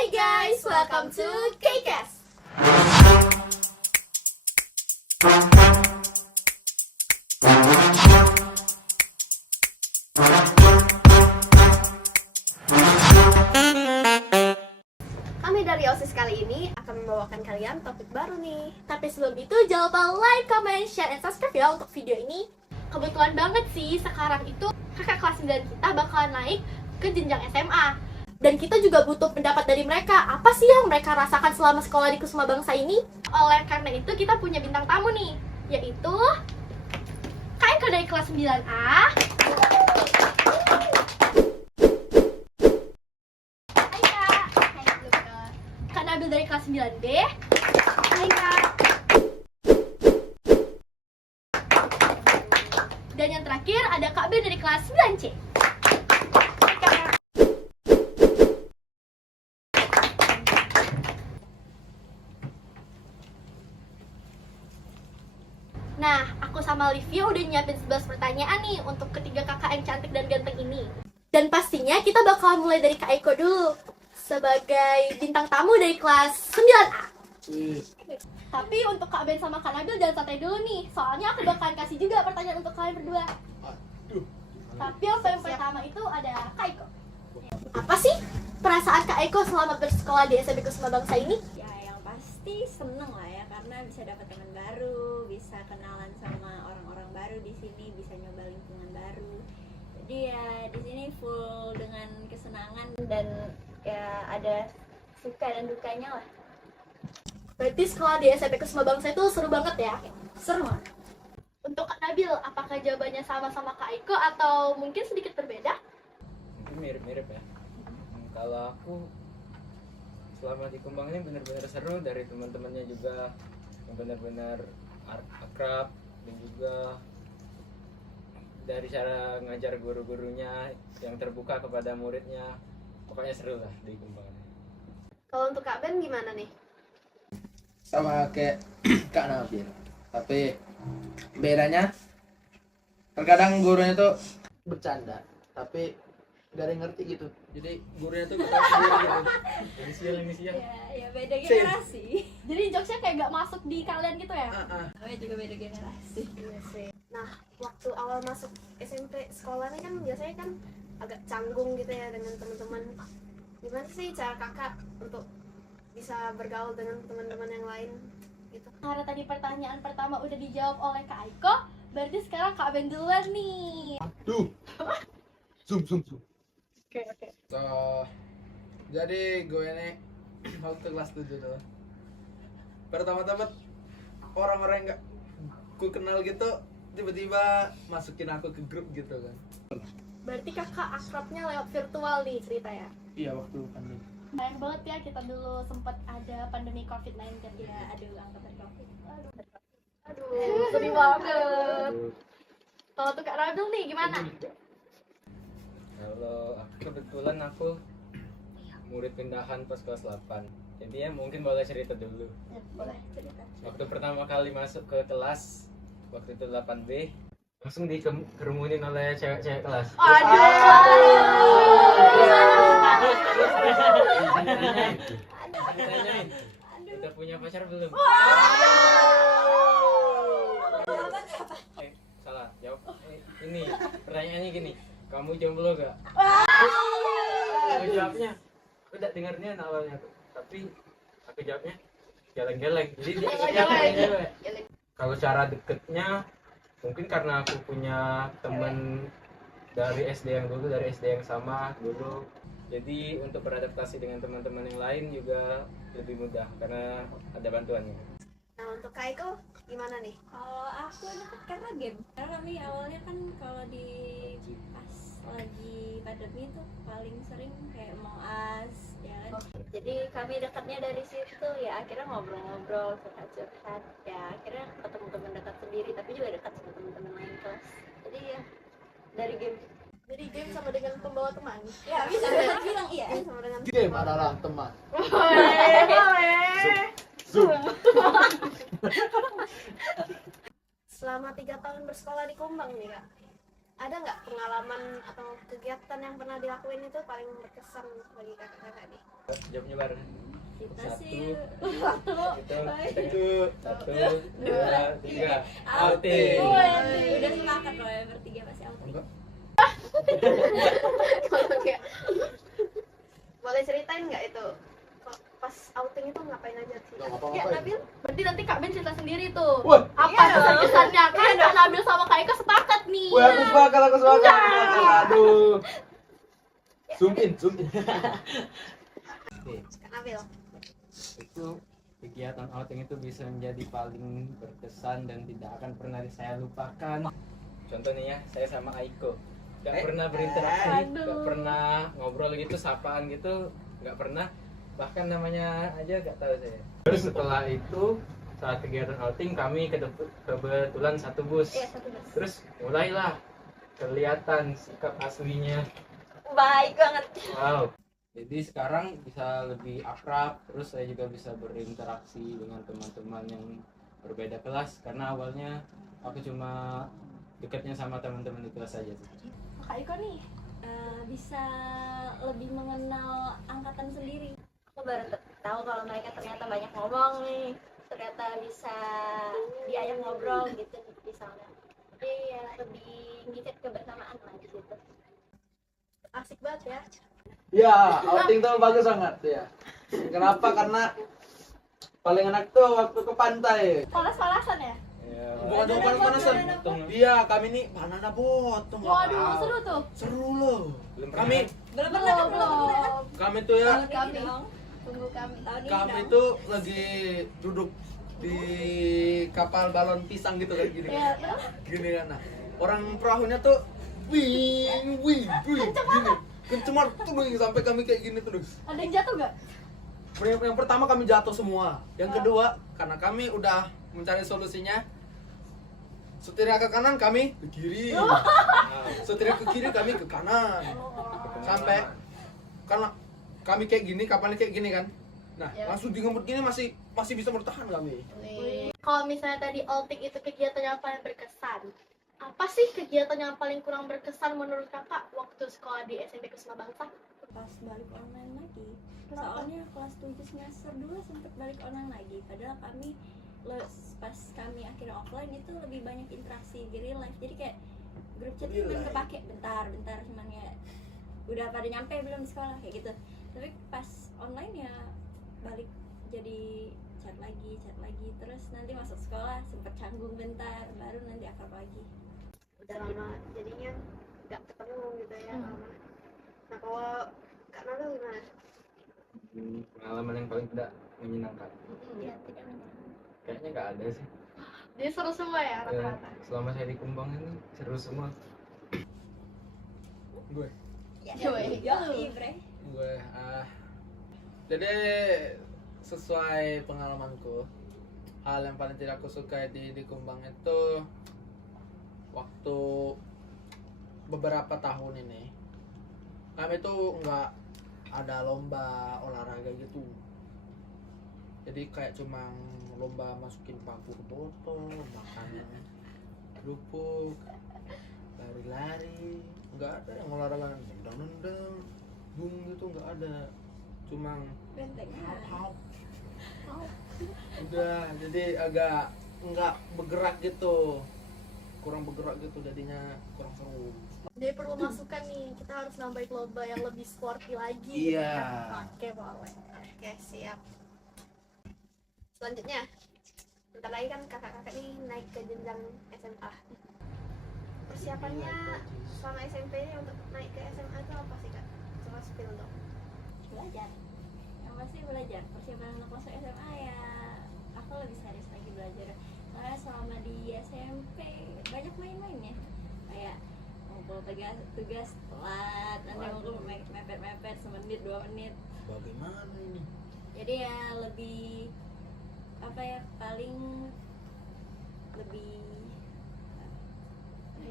Hi guys, welcome to KCast. Kami dari OSIS kali ini akan membawakan kalian topik baru nih. Tapi sebelum itu jangan lupa like, comment, share, and subscribe ya untuk video ini. Kebetulan banget sih sekarang itu kakak kelas 9 kita bakalan naik ke jenjang SMA. Dan kita juga butuh pendapat dari mereka. Apa sih yang mereka rasakan selama sekolah di Kusuma Bangsa ini? Oleh karena itu kita punya bintang tamu nih, yaitu Kak Eko dari kelas 9A. Hai Kak. Kak Nabil dari kelas 9B. Hai Kak. Dan yang terakhir ada Kak Ben dari kelas 9C. Hai Kak. Nah, aku sama Livia udah nyiapin 11 pertanyaan nih untuk ketiga kakak yang cantik dan ganteng ini. Dan pastinya kita bakal mulai dari Kak Eko dulu sebagai bintang tamu dari kelas 9A. Tapi untuk Kak Ben sama Kak Nabil jangan santai dulu nih, soalnya aku bakalan kasih juga pertanyaan untuk kalian berdua. Tapi yang paling pertama itu ada Kak Eko. Apa sih perasaan Kak Eko selama bersekolah di SMP Kusuma Bangsa ini? Ya yang pasti seneng lah ya, karena bisa dapat teman baru, bisa kenalan sama orang-orang baru di sini, bisa nyoba lingkungan baru. Jadi ya di sini full dengan kesenangan dan ya ada suka dan dukanya lah. Berarti sekolah di SMP Kusuma Bangsa itu seru banget ya? Seru banget. Untuk Kak Nabil, apakah jawabannya sama-sama Kak Eko atau mungkin sedikit berbeda? Mungkin mirip-mirip ya. Kalau aku selama di Kumbang ini benar-benar seru, dari teman-temannya juga yang benar-benar akrab, dan juga dari cara ngajar guru-gurunya yang terbuka kepada muridnya. Pokoknya seru lah di Kumbang ini. Kalau untuk Kak Ben gimana nih? Sama kayak Kak Nabil, tapi bedanya terkadang gurunya tuh bercanda tapi gak ada yang ngerti gitu, jadi gurunya tuh ketawa sendiri gitu. Ini siang. Ya beda generasi. Jadi jokesnya kayak gak masuk di kalian gitu ya? Namanya juga beda generasi. Nah, waktu awal masuk SMP sekolahnya kan biasanya kan agak canggung gitu ya dengan teman-teman. Gimana sih cara kakak untuk bisa bergaul dengan teman-teman yang lain gitu? Karena tadi pertanyaan pertama udah dijawab oleh Kak Eko, berarti sekarang Kak Ben duluan nih. Aduh, zoom. Oke. So, jadi gue ini waktu kelas 7 tuh pertama-tama orang-orang yang gak ku kenal gitu tiba-tiba masukin aku ke grup gitu kan. Berarti kakak akrabnya lewat virtual nih cerita ya? Iya, waktu pandemi. Sayang banget ya kita dulu sempat ada pandemi COVID-19 Ya aduh angkatan COVID. Aduh, sedih banget. Kalau tuh Kak Nabil nih gimana? Kalau aku kebetulan aku murid pindahan pas kelas 8. Jadi ya mungkin boleh cerita dulu. Ya, boleh cerita. Waktu pertama kali masuk ke kelas, waktu itu 8B, langsung dikerumunin oleh cewek-cewek kelas. Ditanyain, udah punya pacar belum? Salah, jawab. Ini pertanyaannya gini, kamu jomblo gak? Aku jawabnya, aku udah dengarnya awalnya tuh, tapi aku jawabnya geleng-geleng. Jadi dia cewek. Kalau cara deketnya, mungkin karena aku punya temen dari SD yang dulu, dari SD yang sama dulu. Jadi untuk beradaptasi dengan teman-teman yang lain juga lebih mudah karena ada bantuannya. Nah, untuk Kak Eko gimana nih? Kalau aku deket karena game. Karena kami awalnya kan kalau di pas lagi pandemi tuh paling sering kayak Among Us, ya kan. Jadi kami dekatnya dari situ ya, akhirnya ngobrol-ngobrol, curhat-curhat. Ya akhirnya ketemu teman dekat sendiri, tapi juga dekat sama teman-teman lain kelas. Jadi ya dari game. Jadi game sama dengan pembawa teman? Ya bisa bilang iya. Sama dengan Game adalah teman. Boleh. Zoom. Selama 3 tahun bersekolah di Kumbang nih Kak, ada nggak pengalaman atau kegiatan yang pernah dilakuin itu paling berkesan bagi kakak-kakak nih? Jawabnya bareng. Kita Satu. sih Satu, dua, tiga. Outing. udah sepakat loh ya bertiga pasti outing. Kalau kayak boleh ceritain nggak itu pas outing itu ngapain aja sih? Nggak Ya ngapa-ngapain. Nabil, berarti nanti Kak Ben cerita sendiri tuh. Wah. Apa kesannya? Kan Kak Nabil sama Kak Eka sepakat nih. Wah, aku sepakat. Aduh. Zoom in. Kak Nabil. Itu kegiatan outing itu bisa menjadi paling berkesan dan tidak akan pernah saya lupakan. Contoh nih ya, saya sama Aiko nggak pernah berinteraksi, nggak pernah ngobrol gitu, sapaan gitu, nggak pernah, bahkan namanya aja nggak tahu saya. Terus setelah itu saat kegiatan outing kami kebetulan satu bus. Iya, satu bus. Terus mulailah kelihatan sikap aslinya. Baik banget. Wow. Jadi sekarang bisa lebih akrab, terus saya juga bisa berinteraksi dengan teman-teman yang berbeda kelas, karena awalnya aku cuma dekatnya sama teman-teman di kelas saja sih. Kak Iko nih. Bisa lebih mengenal angkatan sendiri. Aku baru tahu kalau mereka ternyata banyak ngomong nih, ternyata bisa diajak ngobrol gitu misalnya. Jadi ya lebih ngikut kebersamaan lah di situ. Asik banget ya. Ya, outing tuh bagus banget ya. Kenapa? Karena paling enak tuh waktu ke pantai. Panas-panasan ya? Bukan dong panas-panasan. Iya, kami nih banana boat tuh. Waduh, seru tuh. Seru loh. Belum Kami Belum. kami tuh ya, Kami Tunggu kami. tahun ini kami dong. tuh lagi duduk di kapal balon pisang gitu kayak gini. Ya, terus? Gini kan. Nah, orang perahunya tuh wing gini. Kenceng banget tuh wing, sampai kami kayak gini terus. Ada yang jatuh gak? Yang pertama kami jatuh semua. Yang kedua, karena kami udah mencari solusinya, setirnya ke kanan kami ke kiri. Setirnya ke kiri kami ke kanan. Sampai karena kami kayak gini, kapalnya kayak gini kan. Nah, langsung di ngemut gini masih bisa bertahan kami. Kalau misalnya tadi outing itu kegiatan yang paling berkesan, apa sih kegiatan yang paling kurang berkesan menurut kakak waktu sekolah di SMP Kusuma Bangsa? Pas balik online lagi. Soalnya kelas 7 semester 2 sempat balik online lagi. Padahal kami pas kami akhirnya offline itu lebih banyak interaksi di real life. Jadi kayak grup chat Real cuma life. kepake bentar cuman ya udah pada nyampe belum sekolah kayak gitu. Tapi pas online ya balik jadi chat lagi terus nanti masuk sekolah sempet canggung bentar baru nanti akrab lagi. Udah lama jadinya nggak ketemu gitu ya lama. Nah kalau Kak Nabil gimana? Pengalaman yang paling tidak menyenangkan. Ya tidak menyenangkan. Kayaknya nggak ada sih. Jadi seru semua ya rata-rata. Selama saya di Kumbang ini seru semua. Gue Ya, Yoi. Bre. Jadi sesuai pengalamanku, hal yang paling tidak aku suka di Kumbang itu waktu beberapa tahun ini kami tuh nggak ada lomba olahraga gitu. Jadi kayak cuma lomba masukin paku ke botol, makan kerupuk, lari-lari, nggak ada yang olahraga nendang-nendang, bung gitu nggak ada. Cuma Benteng. hap-hap. Udah, jadi agak nggak bergerak gitu, kurang bergerak gitu, jadinya kurang seru. Jadi perlu masukan nih, kita harus nambahin lomba yang lebih sporty lagi. Iya. Oke, boleh. Oke siap. Selanjutnya, bentar lagi kan kakak-kakak ini naik ke jenjang SMA. Persiapannya selama SMP ini untuk naik ke SMA itu apa sih Kak? Coba spill dong. Belajar yang pasti belajar. Persiapan untuk masuk SMA ya aku lebih serius lagi belajar karena selama di SMP banyak main-main ya, kayak ngumpul tugas telat, nanti ngumpul mepet semenit 2 menit. Bagaimana ini? Jadi ya lebih apa ya, paling lebih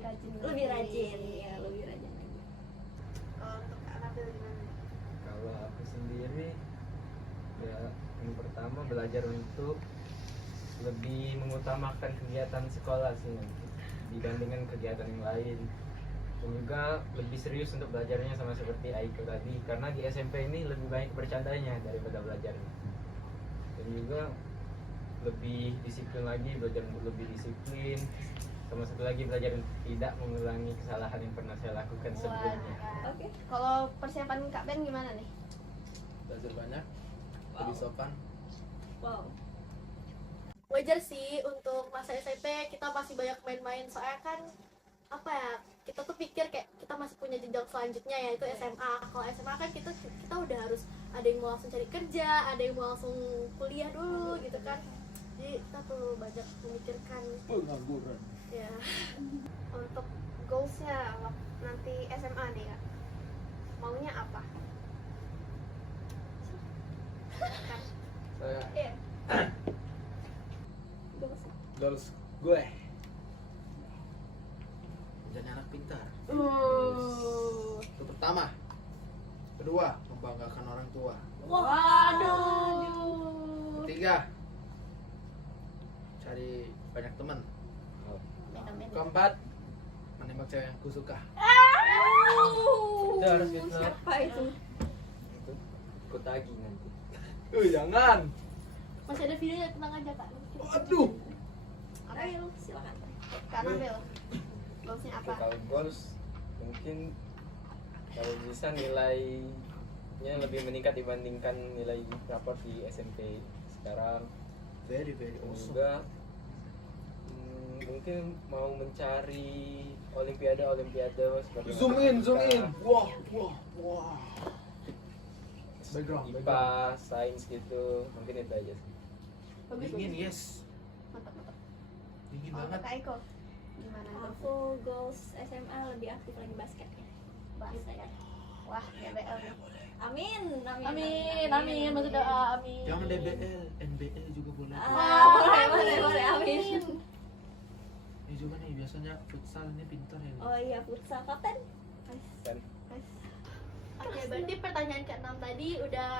rajin ya, lebih rajin lagi. Kalau untuk Kak Nabil gimana? Kalau aku sendiri ya yang pertama belajar untuk lebih mengutamakan kegiatan sekolah sih nanti dibandingkan kegiatan yang lain. dan juga lebih serius untuk belajarnya sama seperti Aiko tadi, karena di SMP ini lebih banyak bercandanya daripada belajarnya, dan juga lebih disiplin lagi, belajar untuk lebih disiplin, sama satu lagi belajar untuk tidak mengulangi kesalahan yang pernah saya lakukan sebelumnya. Oke. Kalau persiapan Kak Ben gimana nih? Belajar banyak, lebih sopan. Wow. Wajar sih untuk masa SMP kita masih banyak main-main, soalnya kan apa ya, kita tuh pikir kayak kita masih punya jenjang selanjutnya yaitu SMA. Kalau SMA kan kita udah harus ada yang mau langsung cari kerja, ada yang mau langsung kuliah dulu gitu kan, jadi kita perlu banyak memikirkan Pengangguran. ya. Untuk goalsnya nanti SMA nih Kak, maunya apa? Kan Saya Iya. goals gue menjadi anak pintar. Itu pertama. Kedua, membanggakan orang tua. Waduh. Ketiga, cari banyak teman. beda-beda. Keempat, menembak cewek yang ku suka. Itu harus itu Siapa itu? ikut lagi nanti. Jangan. Masih ada videonya, tenang aja Kak. Waduh. Ayo, silakan. Kak Nabil, goalsnya apa? Kalau goals mungkin kalau bisa nilainya lebih meningkat dibandingkan nilai rapor di SMP sekarang. Very awesome. Juga mungkin mau mencari olimpiade seperti Zoom in. matematika, Wah. Background. IPA, sains gitu, mungkin itu aja sih. Dingin, yes. Mantap. Dingin Untuk banget. Kak Eko, gimana itu? Aku goals SMA lebih aktif lagi basket ya. Basket. Wah, DBL nih. Amin. Amin, maksud doa, amin. Jangan DBL, NBL juga boleh. Boleh, amin. Ini juga nih biasanya futsal ini pintar ya. Oh iya, futsal kapten. Dan Oke, berarti pertanyaan ke-6 tadi udah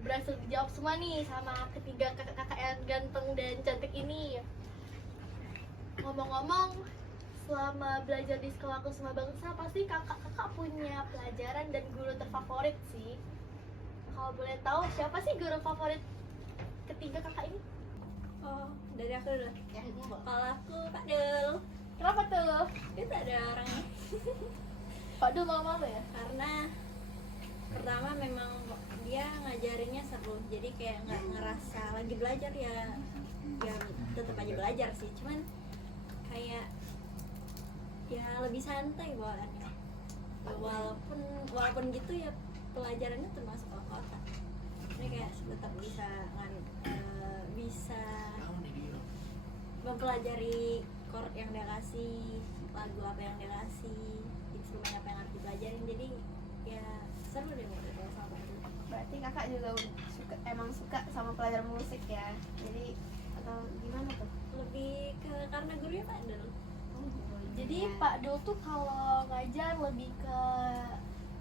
berhasil dijawab semua nih sama ketiga kakak-kakak yang ganteng dan cantik ini. Ngomong-ngomong, selama belajar di sekolah Kusuma Bangsa pasti kakak-kakak punya pelajaran dan guru terfavorit sih. Kalau boleh tahu siapa sih guru favorit ketiga kakak ini? Oh, dari aku dulu. Ya. Kalau aku Pak Dul. Kenapa tuh? Itu ada orangnya. Pak Dul malu-malu ya? Karena pertama memang dia ngajarinnya seru, jadi kayak nggak ngerasa lagi belajar ya tetap aja belajar sih, cuman kayak ya lebih santai bawaannya. Walaupun gitu ya pelajarannya termasuk otak, ini kayak tetap bisa bisa mempelajari chord yang dia kasih, lagu apa yang dia kasih, instrumen apa yang harus dipelajarin, jadi ya seru deh kalau sama Pak Dul. Berarti kakak juga emang suka sama pelajaran musik ya? Jadi atau gimana tuh? Lebih ke karena gurunya Pak Dul. Jadi Pak Dul tuh kalau ngajar lebih ke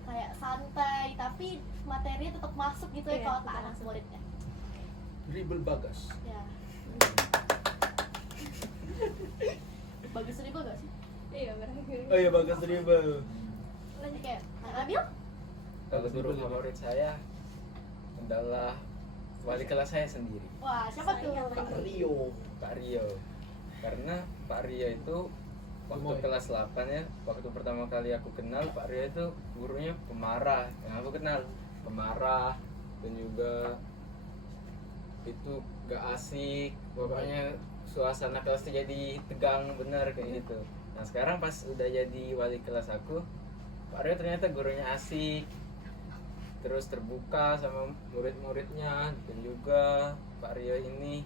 kayak santai, tapi materinya tetap masuk gitu ya Iya, kalau ke tetap anak masuk. muridnya. Dribble bagas. Ya. Bagus ribu gak sih? Iya berarti. Oh iya bagas dribble. Lanjut kayak Kak Nabil? kalau guru favorit saya adalah wali kelas saya sendiri, Wah, siapa tuh? Saya Pak Rio. Pak Rio. Karena Pak Rio itu waktu Gemoy. kelas 8 ya, waktu pertama kali aku kenal Pak Rio itu gurunya pemarah, yang aku kenal pemarah, dan juga itu gak asik, pokoknya suasana kelas itu jadi tegang bener kayak gitu. Nah sekarang pas udah jadi wali kelas aku, Pak Rio ternyata gurunya asik, terus terbuka sama murid-muridnya, dan juga Pak Rio ini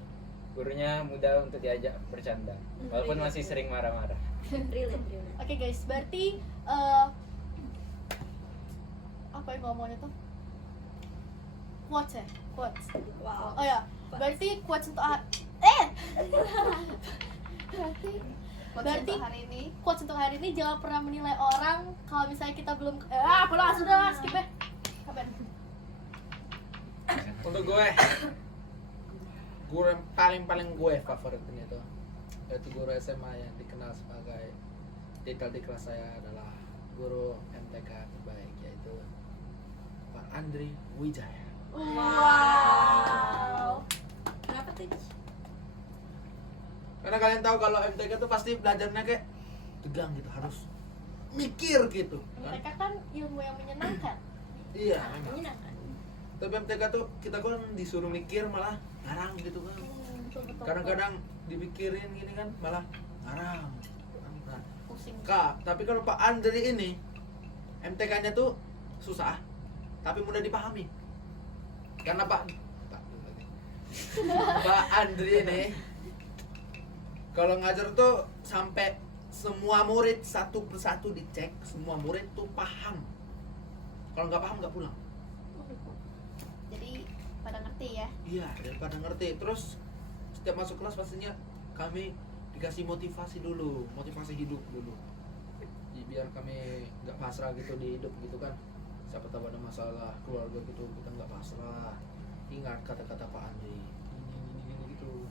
gurunya mudah untuk diajak bercanda walaupun masih sering marah-marah. Relate. Oke guys, berarti apa yang ngomongnya tuh? Quotes ya? Quotes. Wow. Oh ya, berarti quotes untuk Berarti- untuk hari ini quotes untuk hari ini, jangan pernah menilai orang kalau misalnya kita belum sudah skip ya. Kapan? Untuk gue, guru yang paling gue favoritnya itu yaitu guru SMA yang dikenal sebagai titel di kelas saya adalah guru MTK terbaik yaitu Pak Andri Wijaya. Wow. Kenapa tuh? Karena kalian tahu kalau MTK tuh pasti belajarnya kayak tegang gitu, harus mikir gitu. Mereka kan ilmu yang menyenangkan. Iya, memang. Menyenangkan. Tapi MTK tuh kita kan disuruh mikir malah ngarang gitu kan. Betul-betul. Kadang-kadang dipikirin gini kan malah ngarang. Nah, pusing. Kak, tapi kalau Pak Andri ini MTK-nya tuh susah, tapi mudah dipahami. Karena Pak Andri ini kalau ngajar tuh sampai semua murid satu persatu dicek, semua murid tuh paham. Kalau nggak paham nggak pulang. Jadi pada ngerti ya. Iya, daripada ngerti. Terus setiap masuk kelas pastinya kami dikasih motivasi dulu, motivasi hidup dulu. Biar kami nggak pasrah gitu di hidup gitu kan. Siapa tahu ada masalah keluarga gitu, kita nggak pasrah. Ingat kata-kata Pak Andri. Gini gitu.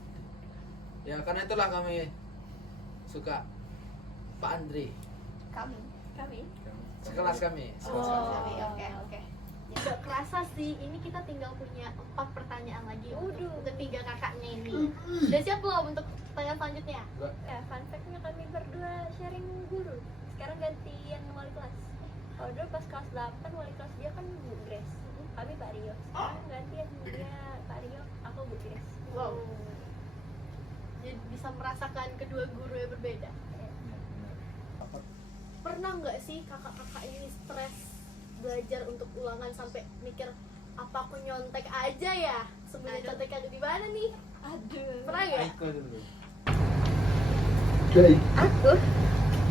Ya karena itulah kami suka Pak Andri. Kami. Sekelas kami. Oke. Gak kerasa sih, ini kita tinggal punya 4 pertanyaan lagi untuk ketiga kakaknya ini. Udah siap belum untuk pertanyaan selanjutnya? Ya, fun fact-nya kami berdua sharing guru. Sekarang gantian wali kelas. Kalau dulu pas kelas 8 wali kelas dia kan Bu Grace. Kami Pak Rio. Sekarang gantian dia Pak Rio, aku Bu Grace. Wow. Jadi bisa merasakan kedua guru yang berbeda. Pernah nggak sih kakak-kakak ini stres belajar untuk ulangan sampai mikir apa aku nyontek aja ya sebenarnya contek ada di mana nih? Aduh. Pernah nggak? Aiko dulu. Aku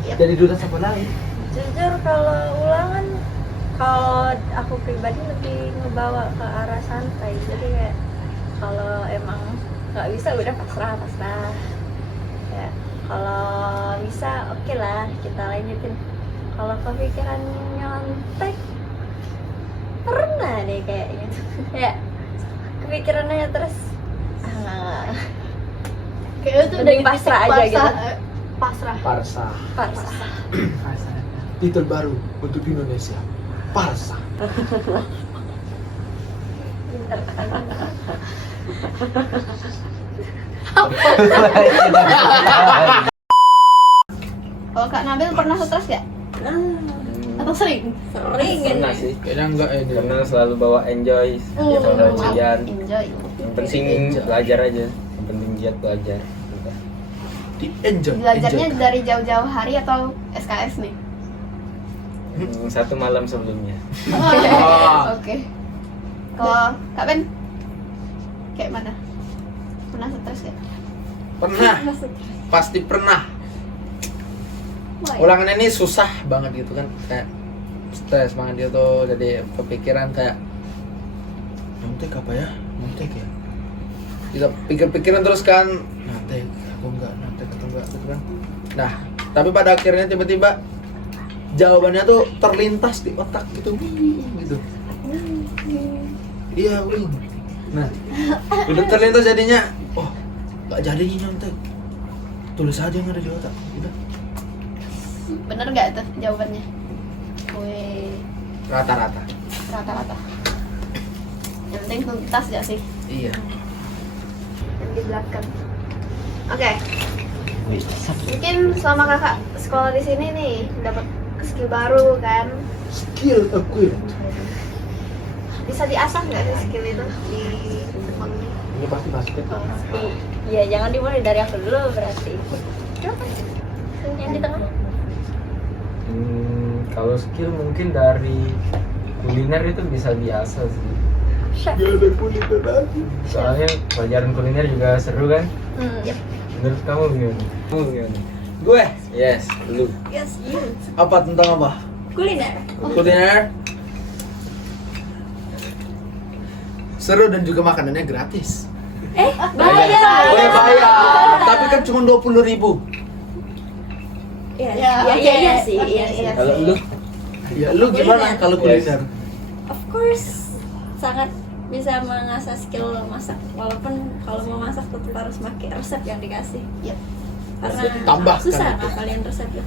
Jadi duta siapa lain? jujur kalau ulangan, kalau aku pribadi lebih ngebawa ke arah santai. Jadi kayak kalau emang nggak bisa udah pasrah. Ya kalau bisa oke lah kita lanjutin. Kalau kepikiran nyontek pernah deh kayaknya. Ya kepikirannya terus Kayaknya tuh Udah pasrah aja gitu. Pasrah. Parsa. parsa. Titel baru untuk Indonesia. Parsa. Pinter. Kalau Kak Nabil pernah stres gak? Atau sering? Sering Pernah ini. sih. Kayaknya enggak ini. Karena selalu bawa enjoy. Ya kalau ujian. Enjoy. Yang penting belajar aja. Yang penting giat belajar. Di enjoy. Belajarnya dari jauh-jauh hari atau SKS nih? Satu malam sebelumnya. Oke. Kalau Kak Ben? Kayak mana? Pernah stres gak? Pernah. Pasti pernah. Ulangan ini susah banget gitu kan, kayak stres banget gitu, jadi kepikiran kayak nyontek apa ya, nyontek ya, kita pikir-pikiran terus kan, nyontek aku enggak, nyontek atau enggak gitu kan. Nah tapi pada akhirnya tiba-tiba jawabannya tuh terlintas di otak gitu, gitu. Iya wing. Nah udah terlintas jadinya, oh nggak jadi nyontek, tulis aja yang ada di otak, udah. Bener gak tuh jawabannya? Wih, Rata-rata. rata-rata. Yang penting tuntas gak sih? Iya. Yang di belakang. Oke. Mungkin selama kakak sekolah di sini nih dapat skill baru kan? Skill acquired. Bisa diasah nggak sih skill itu di Jepang ini? Ini pasti basket. Iya, jangan dimulai dari aku dulu berarti. Coba. Yang di tengah. Kalau skill mungkin dari kuliner itu bisa diasah sih. Gak ada kuliner lagi. Soalnya pelajaran kuliner juga seru kan? Yep. Menurut kamu gimana? Kamu gimana? Gue Yes, lu. Yes, you. apa tentang apa? Kuliner. Kuliner. Seru dan juga makanannya gratis. Bayar. Boleh bayar. Tapi kan cuma 20.000. Iya sih, iya sih. Kalau lu? Ya lu gimana kalau kuliner? Of course, sangat bisa mengasah skill masak. Walaupun kalau mau masak tetap harus pakai resep yang dikasih. Yep. Karena Tambahkan susah itu. ngapalin resep itu.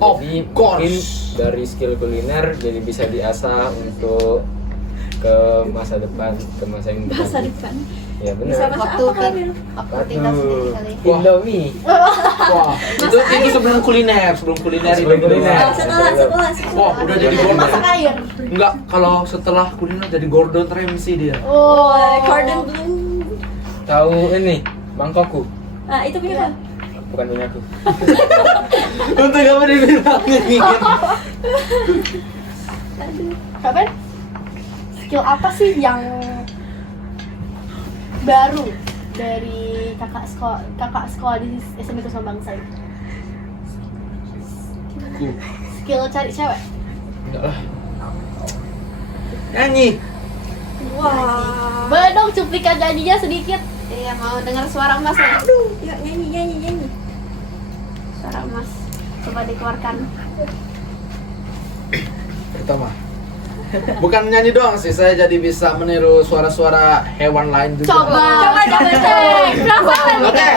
Of Jadi course. mungkin dari skill kuliner jadi bisa diasah untuk ke masa depan, ke masa yang depan. Masa depan. Ya benar. Bisa masak apa Kamil? Aku tinggal sendiri kali. Wah. Indomie. Wah, itu sebelum kuliner Sebelum itu. kuliner. Setelah. Wah, udah jadi Gordon. Masak air. Enggak, kalau setelah kuliner jadi Gordon Ramsay dia. Oh, Gordon Blue. Tahu ini mangkokku? Nah, itu punya kan? Bukan punya aku. Untuk kamu dibilangin. Kapan? Skill apa sih yang baru dari kakak sekolah di SMP Kusuma Bangsa ini? Skill cari cewek? Enggak lah. Nyanyi. Wah. Boleh dong cuplikan nyanyinya sedikit. Iya, mau dengar suara emas ya? Yuk nyanyi. Suara emas. Coba dikeluarkan. Pertama. Bukan nyanyi doang sih, saya jadi bisa meniru suara-suara hewan lain juga. Coba cek. Oke.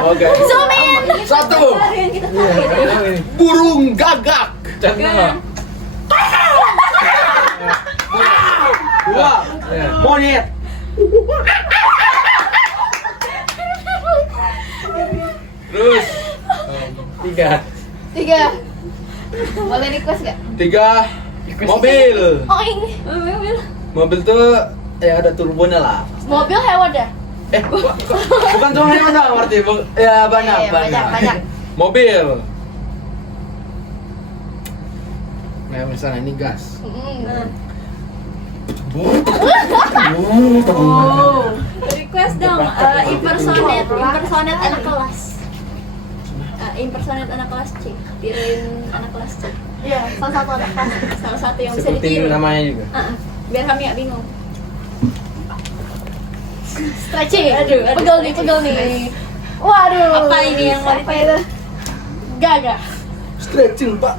Oke. Zoom in. Satu. Yang kita cari. Burung gagak. Contoh. Dua. Ya. Monyet. Terus tiga. 3. Boleh request gak? Tiga. Mobil. Oh ini Mobil tuh ya ada turbonya lah. mobil hewan ya? Bukan cuma hewan doang berarti. Ya banyak, Iya, banyak. Mobil. Nah, misalnya ini gas. Oh. Request dong, impersonate anak kelas. Impersonate anak kelas C. Tiruin anak kelas C. Iya, salah satu anak kelas. Salah satu yang bisa Sebutin ditiru. namanya juga. Biar kami gak bingung. Stretching. Aduh. Pegel nih. Waduh. Apa ini yang mau ditiru? Gagah. Stretching, Pak.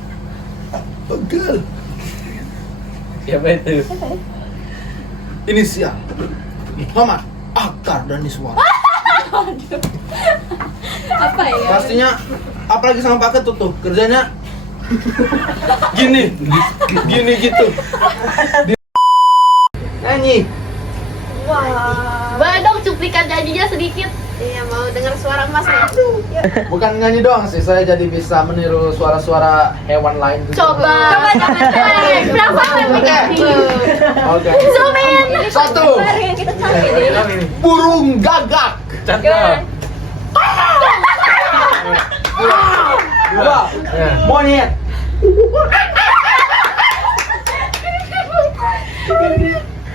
Pegel. Siapa itu? Inisial. Muhammad Akhtar Daniswara. Apa ya? Pastinya apalagi sama Pak Ketut tuh kerjanya gini gitu. Nyanyi. Boleh dong cuplikan nyanyinya sedikit. Iya, mau dengar suara emas nih. Bukan nyanyi doang sih, saya jadi bisa meniru suara-suara hewan lain juga. Coba cek. Berapa Oke. Zoom in. Satu. Baru yang kita cari nih. Burung gagak. Contoh. Dua. Ya. Monyet.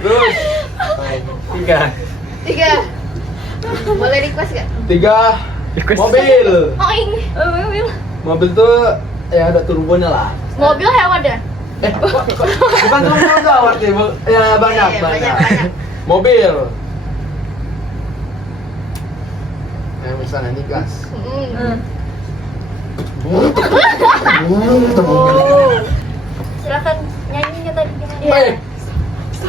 Terus Tiga. 3. Boleh request gak? tiga. Mobil. Oh ini Mobil tuh ya ada turbonya lah. mobil hewan ya? Bukan cuma mobil berarti. Ya banyak. Iya, banyak. Mobil. Nah, misalnya ini gas. Silakan nyanyinya tadi gimana? Baik.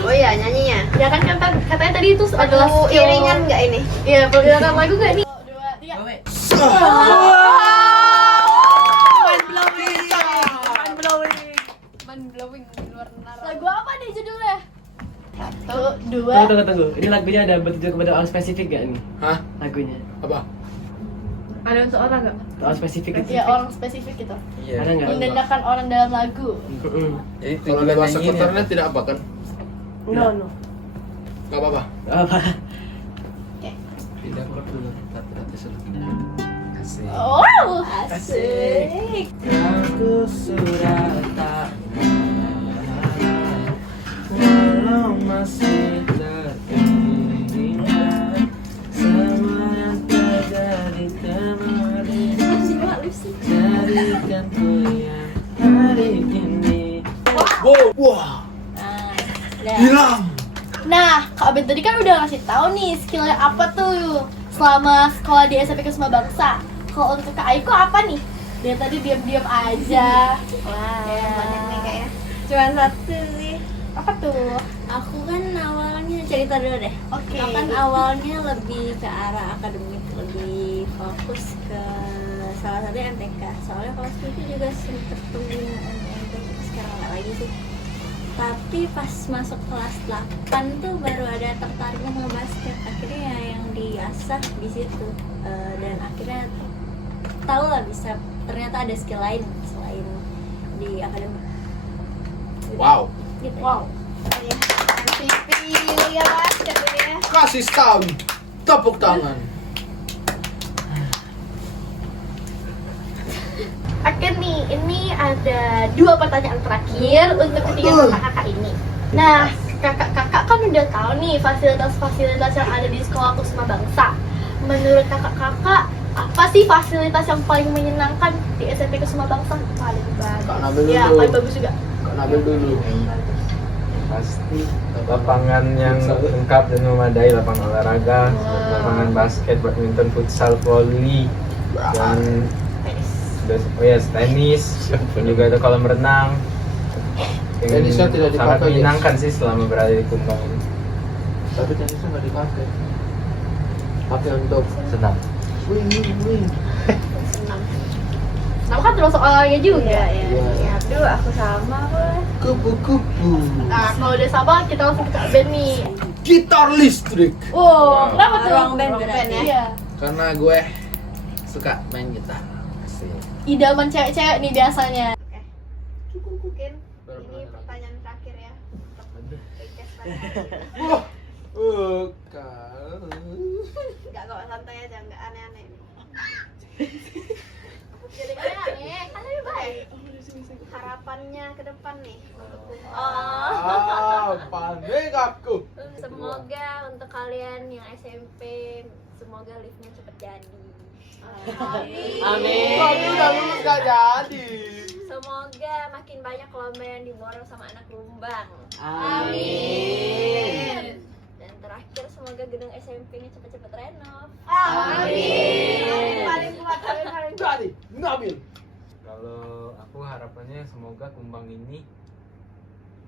Oh iya, nyanyinya. Ya kan katanya tadi itu adalah Lagu skill. iringan gak ini? Iya, pergerakan lagu gak nih? 2, 3. Mind blowing di luar nalar. Lagu apa nih judulnya? 1, 2. Tunggu. Ini lagunya ada bertujuan kepada orang spesifik gak nih? Hah? Lagunya? Apa? Ada untuk orang gak? Orang spesifik gitu? Ya orang spesifik gitu. Iya. Ada nggak? Mendendahkan orang dalam lagu. Mm-mm. Jadi Kalau tinggal lewat nyanyiin ya. sekretarnya tidak apa kan? No. Gak apa-apa. Apa? Pindah chord dulu. Tapi Asik. Oh, Asik. Aku sudah tak walau masih teringat semua yang terjadi kemarin. Jadikan ku yang hari ini. Wah, hilang. Nah, Kak Ben tadi kan udah ngasih tahu nih skillnya apa tuh selama sekolah di SMP Kusuma Bangsa. Kalau untuk Kak Aiko apa nih? Dia tadi diam-diam aja. Wah, banyak nih kayaknya. Cuma satu sih. Apa tuh? Aku kan awalnya cerita dulu deh. Oke. Aku kan awalnya lebih ke arah akademik, lebih fokus ke salah satu MTK. Soalnya kalau itu juga sempet tungguin MTK, sekarang nggak lagi sih. Tapi pas masuk kelas 8 tuh baru ada tertariknya sama basket. Akhirnya ya yang diasah di situ. Dan akhirnya tahu lah bisa ternyata ada skill lain selain di akademik. Wow. Gitu. Wow. MVP Liga Basket ini ya. Kasih sound. Tepuk tangan. Oke nih, ini ada 2 pertanyaan terakhir untuk ketiga kakak-kakak ini. Nah, kakak-kakak kan udah tahu nih fasilitas-fasilitas yang ada di Sekolah Kusuma Bangsa. Menurut kakak-kakak, apa sih fasilitas yang paling menyenangkan di SMP Kusuma Bangsa? Paling bagus. Kak Nabil Ya, dulu. paling bagus juga. Kak Nabil dulu. Pasti lapangan yang lengkap dan memadai, lapangan olahraga, lapangan basket, badminton, futsal, volley, dan tenis, dan juga ada kolam renang. Tenisnya tidak sangat dipakai, menyenangkan sih selama berada di Kumbang ini. Tapi tenisnya nggak dipakai. Pakai untuk Senang. wing. Nah, kan termasuk olahraga juga. Iya. Aduh, aku sama kok. Kupu-kupu. Nah, kalau udah sama, kita langsung ke Kak Ben nih. Gitar listrik. Wow, kenapa tuh? Ruang band berarti. Iya. Karena gue suka main gitar. Asik. Idaman cewek-cewek nih biasanya. Mungkin ini pertanyaan terakhir ya untuk podcast pada hari ini. Bukan. Enggak kok, santai aja, enggak aneh-aneh. Jadi aneh, kan lebih baik. Harapannya ke depan nih untuk Kumbang. Pandai aku. Semoga untuk kalian yang SMP, semoga liftnya cepet jadi. Amin. Tapi udah lulus gak jadi. Semoga makin banyak lomba yang diborong sama anak Lumbang. Amin. Dan terakhir semoga gedung SMP-nya cepet-cepet renov. Amin. Paling kuat, paling Jadi, Nabil. Kalau aku harapannya semoga Kumbang ini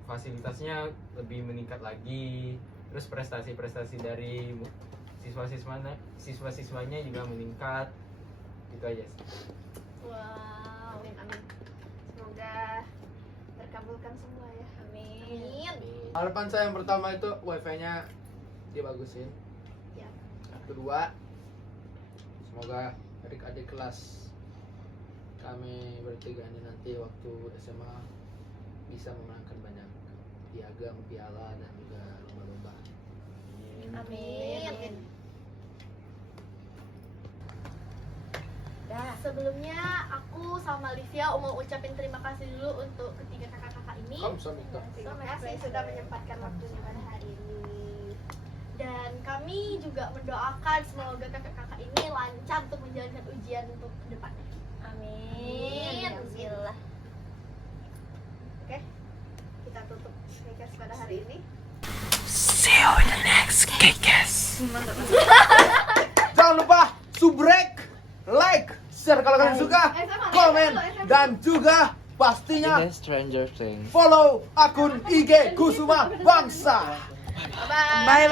fasilitasnya lebih meningkat lagi, terus prestasi-prestasi dari siswa-siswanya juga meningkat. Gitu aja sih. Wow. Amin, amin. Semoga terkabulkan semua ya. Amin. Harapan saya yang pertama itu wifi-nya dibagusin. Ya. Yang kedua, semoga adik-adik kelas kami bertiga ini nanti waktu SMA bisa memenangkan banyak piagam, piala, dan juga lomba-lomba. Amin. Sebelumnya aku sama Livia mau ucapin terima kasih dulu untuk ketiga kakak-kakak ini. Kamsahamnida. Terima kasih sudah menyempatkan waktunya pada hari ini. Dan kami juga mendoakan semoga kakak-kakak ini lancar untuk menjalankan ujian untuk kedepannya. Amin. Bismillah. Oke. Kita tutup podcast pada hari ini. Jangan lupa subrek, like, share kalau kalian suka, komen, dan juga pastinya Stranger Things. follow akun IG Kusuma Bangsa. Bye.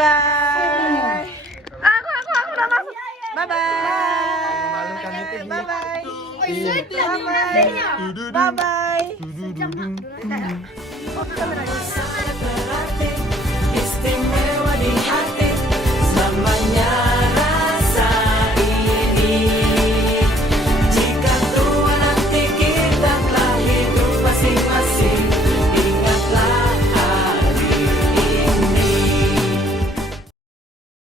Istimewa